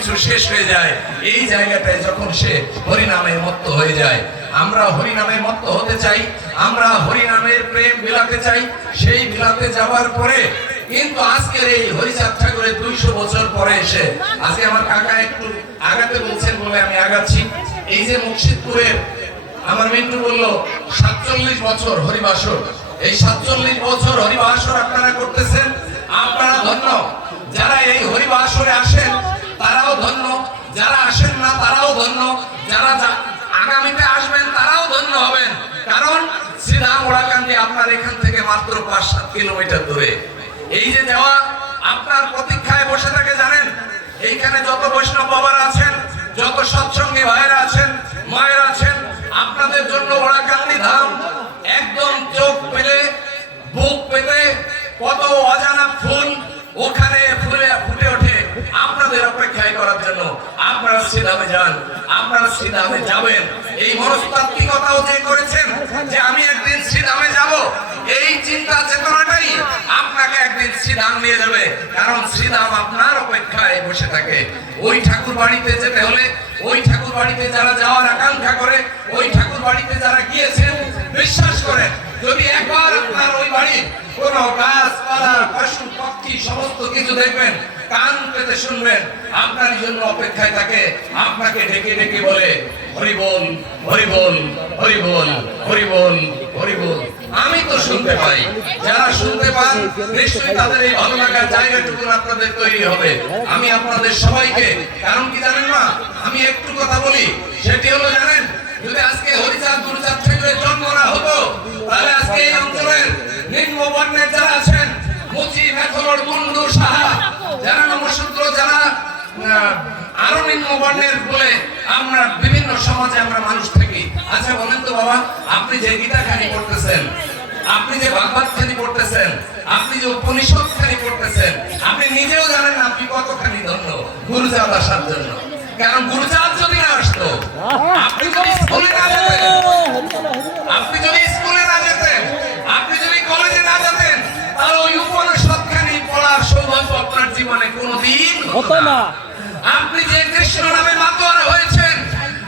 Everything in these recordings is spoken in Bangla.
কিছু শেষ হয়ে যায়, এই জায়গাটায় যখন সে হরিনামে মত্ত হয়ে যায়, আমরা হরিনামে মত্ত হতে চাই, আমরা হরিনামের প্রেম বিলাতে চাই, সেই বিলাতে যাওয়ার পরে, কিন্তু আজকের এই হরিচাঁদ ঠাকুরের দুইশো বছর পরে এসে, আজকে আমার কাকা একটু আগাতে বলছেন বলে আমি আগাচ্ছি। এই যে মুর্শিদপুরের আমার মিন্টু বলল, সাতচল্লিশ বছর হরিবাসর। এই সাতচল্লিশ বছর হরিবাসর আপনারা করতেছেন আগামীতে আসবেন, তারাও ধন্য হবেন। কারণ সিধা আপনার এখান থেকে মাত্র পাঁচ সাত কিলোমিটার দূরে। এই যে দেওয়া আপনার প্রতীক্ষায় বসে থাকে, জানেন? এইখানে যত বৈষ্ণব বাবারা আছেন, যত সৎসঙ্গী ভাইয়েরা আছেন, মায়েরা আছেন, আপনাদের জন্য ওরা কান্দি ধাম একদম চোখ পেলে বুক পেতে কত অজানা ফুল ওখানে ফুলে ফুটে ওঠে আপনাদের অপেক্ষায় করার জন্য আপনারা যান। আপনারা সিধামে যাবেন। এই মনস্তাত্ত্বিকতাও যে করেছেন যে আমি একদিন সিধামে যাব, এই চিন্তা চেতনাটাই আপনাকে একদিন শ্রীধাম নিয়ে যাবে। কারণ শ্রীধাম আপনার অপেক্ষায় বসে থাকে। ওই ঠাকুর বাড়িতে যেতে হলে ওই ঠাকুর বাড়িতে যারা যাওয়ার আকাঙ্ক্ষা করে, ওই ঠাকুর বাড়িতে যারা গিয়েছেন, বিশ্বাস করেন, যদি একবার আপনার ওই বাড়ি কোন গাছপালা, পশু, পক্ষী, সমস্ত কিছু দেখবেন পেতে শুনবেন। আপনার জন্য অপেক্ষায় থাকে, আপনাকে ডেকে ডেকে বলে, হরি বল হরি বল হরি বল হরি বল হরি বল। আমি তো শুনতে পাই। যারা শুনতে পান, নিশ্চয়ই তাদের এই ভালো লাগার জায়গাটুকু আপনাদের তৈরি হবে। আমি আপনাদের সবাইকে, কারণ কি জানেন না আমি একটু কথা বলি, সেটি হলো জানেন, যদি আজকে হরিচাঁদ, গুরুচাঁদ ঠাকুরের জন্ম না হতো, তাহলে আজকে এই অঞ্চলের নিম্ন বর্ণের যারা আছেন মুচি মেথর মুন্ডু সাহা, যারা নমশূদ্র যারা আরও নিম্ন বলে আমরা বিভিন্ন সমাজে আমরা মানুষ থাকি। আচ্ছা বলেন তো বাবা, আপনি যে গীতা খানি পড়তেছেন, আপনি যে ভাগবত খানি পড়তেছেন, আপনি যে উপনিষদ খানি পড়তেছেন, আপনি নিজেও জানেন আপনি কতখানি ধন্য গুরুচাঁদ আসার জন্য। কারণ গুরুচাঁদ যদি না আসতো, আপনি যদি স্কুলে না যেতেন, আপনি যদি স্কুলে না যেতেন, আপনি যদি কলেজে ওই উপনিষদ খানি পড়ার সৌভাগ্য আপনার জীবনে কোনোদিন হতো না। আপনি যে কৃষ্ণ নামে মাতোয়ারা হয়েছেন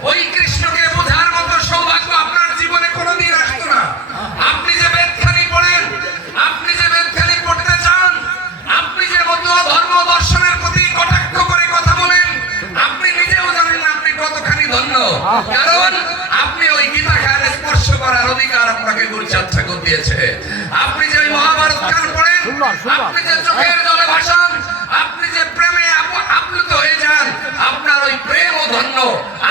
ওই কৃষ্ণকে বোঝার মতো সৌভাগ্য আপনার জীবনে কোনোদিন আসতো না। আপনি যে বেদখানি পড়েন আপনি যে বেদখানি পড়তে চান আপনি যে মতো ধর্ম দর্শনের প্রতি কটাক্ষ করে কথা বলেন আপনি নিজেও জানেন না আপনি কতখানি ধন্য। কারণ আপনি ওই গীতা খানে স্পর্শ করার অধিকার আপনাকে গুরুচাঁদ ঠাকুর দিয়েছে। আপনি আপনি যে আপনি যে প্রেমে আপ্লুত হয়ে যান, আপনার ওই প্রেম ও ধন্য।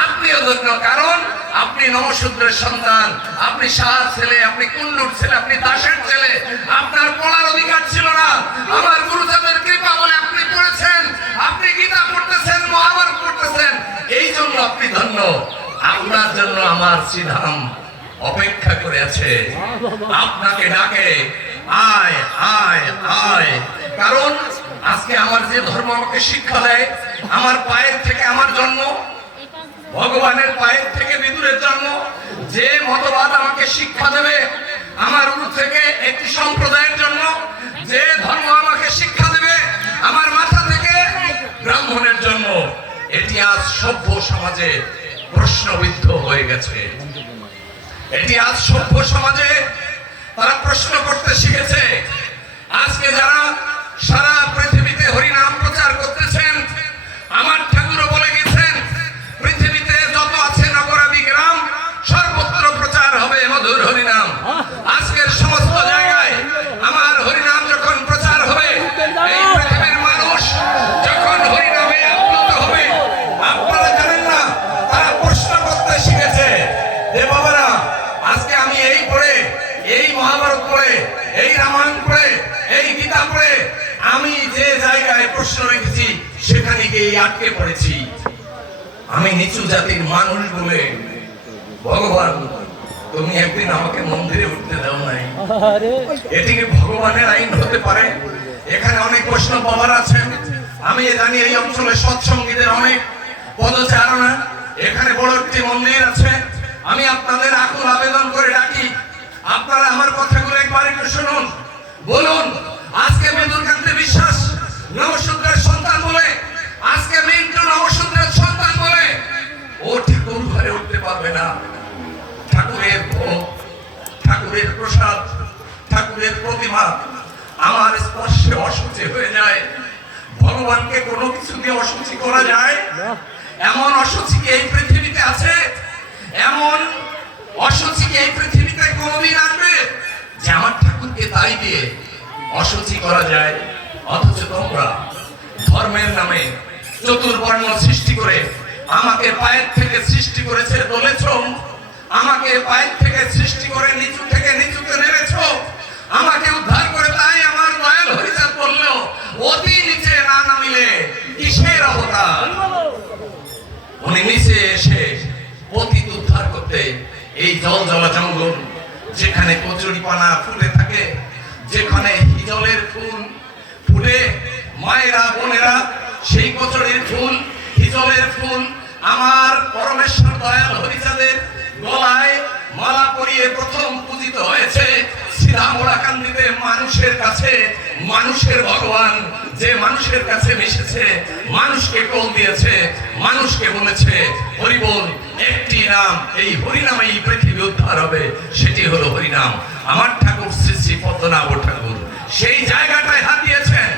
আপনিও ধন্য, কারণ আপনি নমশূদ্রের সন্তান, আপনি শাহ ছেলে, আপনি কুন্ডুর ছেলে, আপনি দাসের ছেলে। আপনার পড়ার অধিকার ছিল না। আমার গুরুদেবের কৃপা বলে আপনি পড়েছেন, আপনি গীতা পড়তেছেন, মহাভারত পড়তেছেন। এই জন্য আপনি ধন্য। আপনার জন্য আমার শ্রীধাম অপেক্ষা করে আছে। আপনাকে ডাকে আয় আয় আয় কারণ আজকে আমার যে ধর্ম আমাকে শিক্ষা দেয়, আমার পায়ের থেকে আমার জন্ম, ভগবানের পায়ের থেকে বিদুরের জন্ম, যে মতবাদ আমাকে শিক্ষা দেবে, আমার উরু থেকে একটি সম্প্রদায়ের জন্য যে ধর্ম আমাকে শিক্ষা দেবে, আমার মাথা থেকে ব্রাহ্মণের জন্য এটি আজ সভ্য সমাজে প্রশ্নবিদ্ধ হয়ে গেছে। এটি আজ সভ্য সমাজে তারা প্রশ্ন করতে শিখেছে। আজকে যারা সারা পৃথিবীতে হরিনাম গিয়ে আটকে পড়েছি। আমি নিচু জাতির মানুষ বলে ভগবান তুমি একদিন আমাকে মন্দিরে উঠতে দাও নাই। আরে। এটি কি ভগবানের আইন হতে পারে। এখানে অনেক বৈষ্ণব বাবার আছেন। আমি জানি এই অঞ্চলে সৎসঙ্গীদের অনেক পদচারণা এখানে বড় একটি মন্দির আছে। আমি আপনাদের আকুল আবেদন করে ডাকি আপনারা আমার কথাগুলো একবার একটু শুনুন। বলুন আজকে মৃদুলকান্তি বিশ্বাস নবসূত্রের সন্তান বলে সন্তান বলে, ও ঠাকুর ঘরে উঠতে পারবে না। ঠাকুরের ভোগ, ঠাকুরের প্রসাদ, ঠাকুরের প্রতিমা আমার স্পর্শে অসুচি হয়ে যায়। ভগবানকে কোনো কিছু দিয়ে অসুচি করা যায়? এমন অসুচি কি এই পৃথিবীতে আছে? এমন অসুচি কি এই পৃথিবীতে কোনোদিন আসবে? যে আমার ঠাকুরকে তাই দিয়ে অসুচি করা যায়। অথচ তোমরা ধর্মের নামে চতুর্বর্ণ সৃষ্টি করে আমাকে পায়ের থেকে সৃষ্টি করেছে বলেছ? আমাকে পায়ের থেকে সৃষ্টি করে নিচু থেকে নিচুতে নেমেছ আমাকে উদ্ধার করে তাই আমার দয়াল হরিচাঁদ বলল, অতি নিচে না নামিলে কিসের অবতার? উনি নিচে এসে অতীত উদ্ধার করতে এই জল জলা জঙ্গল যেখানে কচুরি পানা ফুলে থাকে, যেখানে হিজলের ফুল ফুলে মায়েরা, বোনেরা সেই কচুরির ফুল হিজলের ফুল, আমার পরমেশ্বর দয়াল হরিচাঁদের গলায় মালা পরিয়ে প্রথম পূজিত হয়েছে সিধা মোড়াকান্দিতে মানুষের কাছে, মানুষের ভগবান যে মানুষের কাছে মিশেছে, মানুষকে কল দিয়েছে, মানুষকে বলেছে হরিবল একটি নাম, এই হরিনামে এই পৃথিবী উদ্ধার হবে, সেটি হলো হরিনাম আমার ঠাকুর শ্রী শ্রী পদ্মনাভ ঠাকুর, সেই জায়গাটায় হাত দিয়েছেন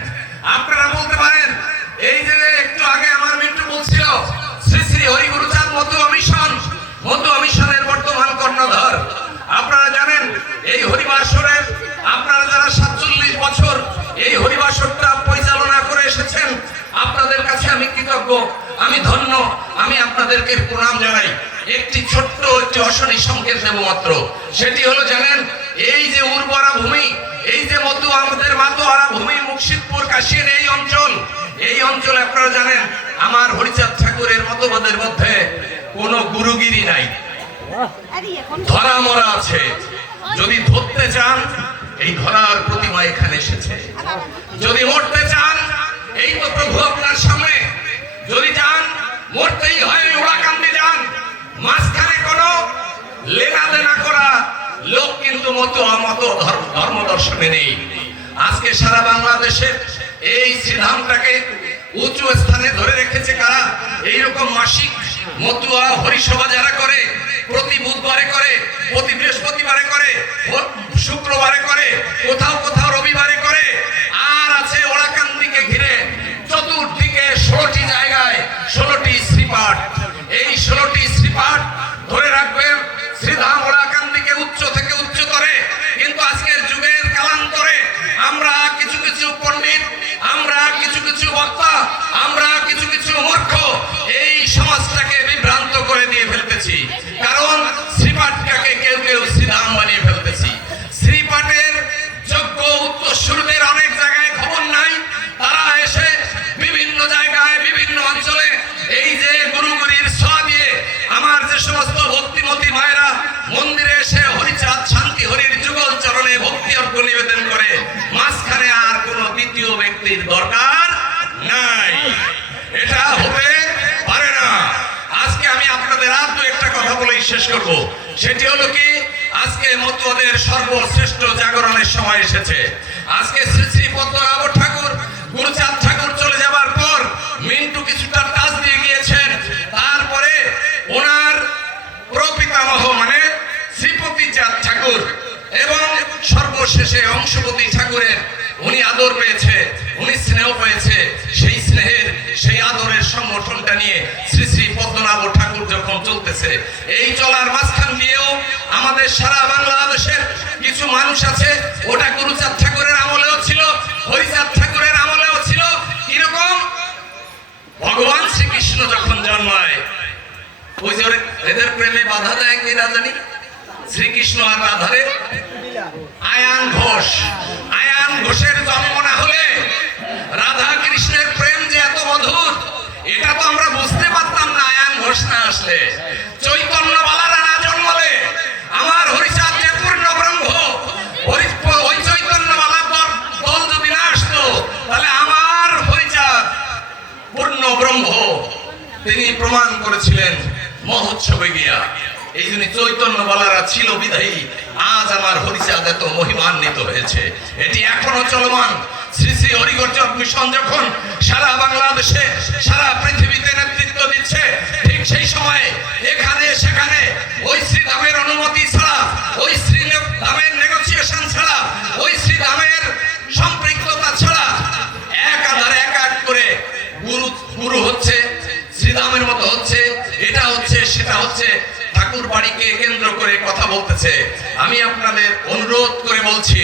আপনারা বলতে পারেন এই যে একটু আগে আমার মিত্র বলছিল, শ্রী শ্রী হরিগুরুচাঁদ মধু মিশন মধু মিশনের বর্তমান কর্ণধর। আপনারা জানেন, এই হরিবাসরের আপনারা যারা সাতচল্লিশ বছর এই হরিবাসরটা পরিচালনা করে এসেছেন, আপনাদের কাছে আমি কৃতজ্ঞ, আমি ধন্য, আমি আপনাদেরকে প্রণাম জানাই। একটি ছোট্ট, একটি অশনি সংকেত দেব মাত্র। সেটি হলো, জানেন, এই যে উর্বরা ভূমি, এই যে মধু আমাদের মাতোয়ারা ভূমি, মুর্শিদপুর কাশির এই অঞ্চল এই অঞ্চলে আপনারা জানেন, আমার হরিচাঁদ ঠাকুরের মতবাদের মধ্যে কোনো গুরুগিরি নাই। ধরা মরা আছে। যদি ধরতে চান, এই ধরার প্রতিমা এখানে এসেছে। যদি মরতে চান, এই তো প্রভু আপনার সামনে। যদি যান, মরতেই হয় ওড়াকান্দি যান। মাঝখানে কোনো লেনা দেনা করা লোক কিন্তু মতো মতো ধর্ম- ধর্ম দর্শনে নেই। আজকে সারা বাংলাদেশের এই শ্রীধামটাকে উঁচু স্থানে ধরে রেখেছে কারা? এইরকম মাসিক মতুয়া হরিসভা যারা করে, প্রতি বুধবারে করে, প্রতি বৃহস্পতিবারে করে, শুক্রবারে করে, কোথাও কোথাও রবিবারে করে, আর আছে ওড়াকান্দিকে ঘিরে চতুর্দিকে ষোলোটি জায়গায় ষোলোটি শ্রীপাঠ। এই ষোলোটি শ্রীপাঠ ধরে রাখবেন শ্রীধাম ওড়াকান্দিকে উচ্চ থেকে উচ্চতরে। কিন্তু আজকের যুগের কালান্তরে আমরা কিছু কিছু পণ্ডিত আমরা কিছু কিছু বক্তা শেষ করব। সেটি হলো কি, আজকে মতুয়াদের সর্বশ্রেষ্ঠ জাগরণের সময় এসেছে। আজকে শ্রী শ্রী পদ্মনাভ ঠাকুর, গুরুচাঁদ ঠাকুর চলে যাবার পর মিন্টু কিছুটা টাচ দিয়ে গিয়েছেন। তারপরে ওনার প্রপিতামহ সর্বশেষে অংশপতি ঠাকুরের উনি আদর পেয়েছে, উনি স্নেহ পেয়েছে। সেই স্নেহের, সেই আদরের সংগঠনটা নিয়ে শ্রী শ্রী পদ্মনাভ ঠাকুর যখন চলতেছে, এই চলার মাঝখান দিয়েও আমাদের সারা বাংলাদেশের কিছু মানুষ আছে, ওটা গুরুচাঁদ ঠাকুরের আমলেও ছিল, হরিচাঁদ ঠাকুরের আমলেও ছিল। কীরকম? ভগবান শ্রীকৃষ্ণ যখন জন্মায়, ওই যে এদের প্রেমে বাধা দেয় কে না জানি? শ্রীকৃষ্ণ আর রাধারে আয়ান ঘোষ। আয়ান ঘোষের জন্ম না হলে রাধা কৃষ্ণের প্রেম যে এত মধুর, এটা তো আমরা বুঝতে পারতাম না আয়ান ঘোষ না আসলে। চৈতন্য বালারা না জন্মালে আমার হরিচাঁদ যে পূর্ণ ব্রহ্ম ওই চৈতন্য বালার দল যদি না আসতো, তাহলে আমার হরিচাঁদ পূর্ণ ব্রহ্ম, তিনি প্রমাণ করেছিলেন মহোৎসবে গিয়া। এই জন্য চৈতন্য ছিল বিদায়ী। আজ আমার হরিচাঁদ এত মহিমান্বিত হয়েছে। এটি এখনও চলমান। শ্রী শ্রী হরিগর্জব মিশন যখন সারা বাংলাদেশে, সারা পৃথিবীতে নেতৃত্ব দিচ্ছে, ঠিক সেই সময়ে এখানে, সেখানে ওই শ্রীধামের অনুমতি ছাড়া, ওই শ্রীধামের নেগোসিয়েশন ছাড়া, ওই শ্রীধামের সম্পৃক্ততা ছাড়া এক আধারে এক আট করে গুরু গুরু হচ্ছে, শ্রী শ্রীধামের মতো হচ্ছে, এটা হচ্ছে, সেটা হচ্ছে ঠাকুর বাড়িকে কেন্দ্র করে কথা বলতেছে। আমি আপনাদের অনুরোধ করে বলছি,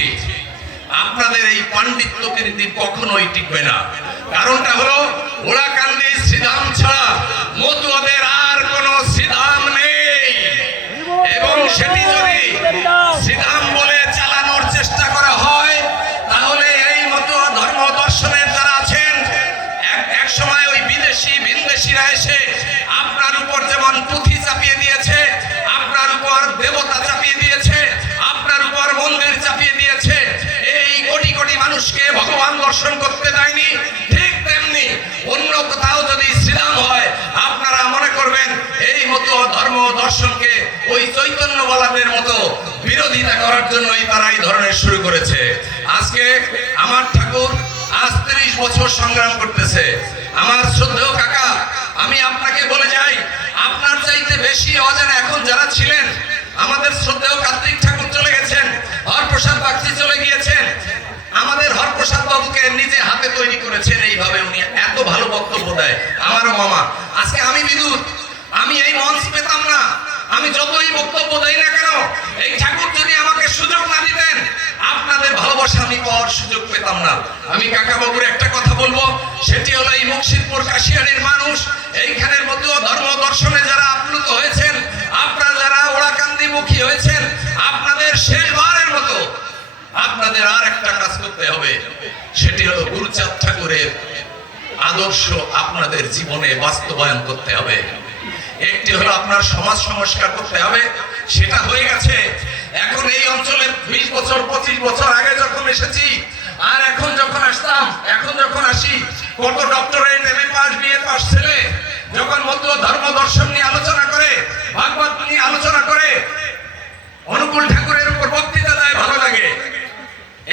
আপনাদের এই পাণ্ডিত্য কিন্তু কখনোই টিকবে না। কারণটা হলো, ওলাকান্দি সিদ্ধাম ছাড়া মতুয়াদের আর কোন সিদ্ধাম নেই। এবং সেটি যদি দর্শন করতে দেয়নি, ঠিক তেমনি অন্য কোথাও যদি শ্রীরাম হয়, আপনারা মনে করবেন এই মতো ধর্ম দর্শনকে ওই চৈতন্য বলাদের মতো বিরোধিতা করার জন্যই তারা এই ধরনের শুরু করেছে। আজকে আমার ঠাকুর আজ তিরিশ বছর সংগ্রাম করতেছে। আমার শ্রদ্ধেয় কাকা, আমি আপনাকে বলে যাই, আপনার চাইতে বেশি অজানা এখন যারা ছিলেন, আমাদের শ্রদ্ধেয় কার্তিক ঠাকুর চলে গেছেন, হরপ্রসাদ বাগচি চলে গিয়েছেন আমাদের হরপ্রসাদ বাবুকে নিজে হাতে তৈরি করেছেন এইভাবে উনি এত ভালো বক্তব্য দেয়। আমারও মামা। আজকে আমি বিদ্যুৎ আমি এই মঞ্চ পেতাম না। আমি যতই বক্তব্য দেই না কেন, এই ঠাকুর যদি আমাকে সুযোগ না দিতেন, আপনাদের ভালোবাসা আমি পাওয়ার সুযোগ পেতাম না। আমি কাকা বাবুর একটা কথা বলব, সেটি হলো এই মুর্শিদপুর কাশিয়ানির মানুষ, এইখানের মতো ধর্ম দর্শনে যারা আপ্লুত হয়েছেন, আপনারা যারা ওড়াকান্দি মুখী হয়েছেন আপনাদের আর একটা কাজ করতে হবে। সেটি হলো গুরুচাঁদ ঠাকুরের আদর্শ আপনাদের জীবনে বাস্তবায়ন করতে হবে। একটি হলো আপনার সমাজ সংস্কার করতে হবে। সেটা হয়ে গেছে। এখন এই অঞ্চলে বিশ বছর, পঁচিশ বছর আগে যখন এসেছি, আর এখন যখন আসতাম, এখন যখন আসি, কত doctorate, M A pass BA pass ছেলে যখন মধ্য ধর্ম দর্শন নিয়ে আলোচনা করে, ভাগবত নিয়ে আলোচনা করে, অনুকূল ঠাকুরের উপর বক্তৃতা দেয় ভালো লাগে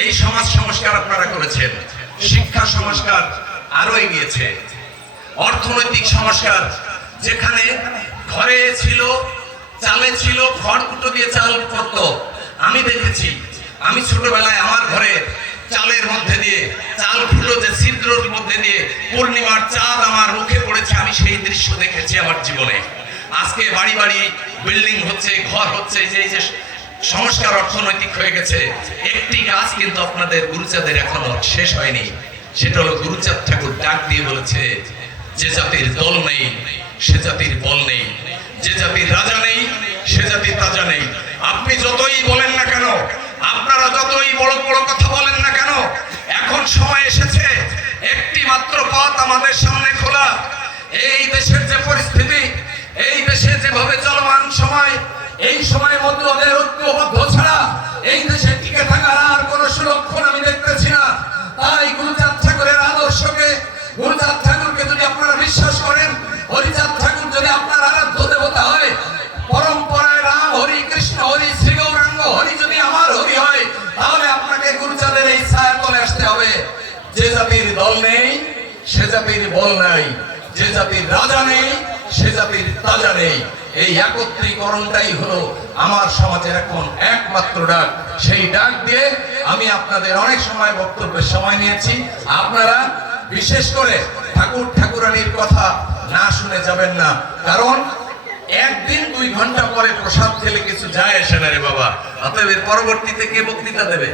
এই সমাজ সংস্কার আপনারা করেছেন। শিক্ষা সংস্কার আরও এগিয়েছে। অর্থনৈতিক সংস্কার, যেখানে ঘরে ছিল, চালে ছিল খড় কুটো দিয়ে চাল পড়তো। আমি দেখেছি, আমি ছোটবেলায় আমার ঘরে চালের মধ্যে দিয়ে, চাল ফুটো যে ছিদ্রর মধ্যে দিয়ে পূর্ণিমার চাঁদ আমার মুখে পড়েছে, আমি সেই দৃশ্য দেখেছি আমার জীবনে। আজকে বাড়ি বাড়ি বিল্ডিং হচ্ছে, ঘর হচ্ছে যে সংস্কার অর্থনৈতিক হয়ে গেছে। একটি গাছ কিন্তু আপনাদের গুরুচাঁদের এখনও শেষ হয়নি। সেটা হলো গুরুচাঁদ ঠাকুর ডাক দিয়ে বলেছে, যে জাতির দল নেই, সে জাতির বল নেই। যে জাতির রাজা নেই, সে জাতির রাজা নেই। আপনি যতই বলেন না কেন, আপনারা যতই বড় বড় কথা বলেন না কেন, এখন সময় এসেছে, একটি মাত্র পথ আমাদের সামনে খোলা। এই দেশের যে পরিস্থিতি, এই দেশে যেভাবে চলমান সময় এই সময়ের মধ্যে ওদের ঐক্যবদ্ধ ছাড়া এই দেশে টিকে থাকার আর কোন সুলক্ষণ আমি দেখতেছি না। তাই গুরুচাঁদ ঠাকুরের আদর্শকে, গুরুচাঁদ ঠাকুরকে যদি আপনারা বিশ্বাস করেন, হরিচাঁদ ঠাকুর যদি আপনার আরাধ্য দেবতা হয়, পরম্পরায় রাম, হরি কৃষ্ণ, হরি শ্রী গৌরাঙ্গ, হরি যদি আমার হরি হয়, তাহলে আপনাকে গুরুচাঁদের এই ছায়া তলে আসতে হবে। যে জাতির দল নেই, সে জাতির বল নাই, যে জাতির রাজা নেই সে জাতির তাজা এই একত্রীকরণটাই হলো আমার সমাজের এখন একমাত্র ডাক। সেই ডাক দিয়ে আমি আপনাদের অনেক সময় বক্তব্যের সময় নিয়েছি। আপনারা বিশেষ করে ঠাকুর ঠাকুরানির কথা না শুনে যাবেন না। কারণ একদিন দুই ঘণ্টা পরে প্রসাদ খেলে কিছু যায় আসে না রে বাবা। অতএব পরবর্তীতে কে বক্তৃতা দেবে?